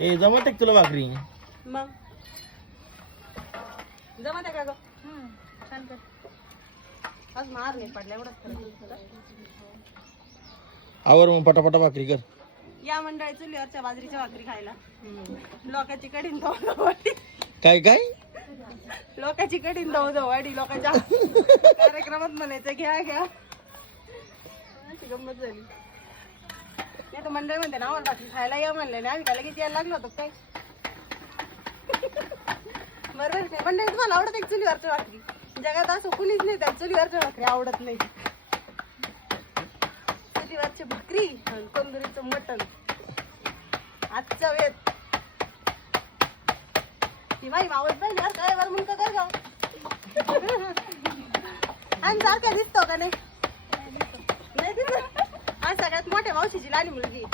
ए जमत आहे का तुला भाकरी? मग? जमत आहे का ग? छान कर. आज मार नाही पडला एवढंच. आवर मग पटापटा भाकरी कर. या मंडळी चुलीवरच्या बाजरीच्या भाकरी खायला. लोकांची कडीन धवधवाडी. काय काय? लोकांची कडीन धवधवाडी लोकांच्या कार्यक्रमात म्हणायचं घ्या घ्या. अशी गंमत झाली. ते तर मंडळी म्हणते ना आम्हाला भाकरी खायला या म्हणले. नाही आम्ही खायला किती यायला लागलो होतो काय? बरोबर आहे. मंडळी तुम्हाला आवडत एक चुलीवरच्या भाकरी? जगात असं कुणीच नाही त्या चुलीवरच्या भाकरी आवडत नाही. चुलीवरची भाकरी आणि तंदुरीचं मटण. आजच्या वेळेत. ती माई मावस बाई यार काय बरं मुलगा कर गाव आणि सारखा दिसतो का नाही? सगळ्यात मोठ्या मावशीची लहानी मुलगी.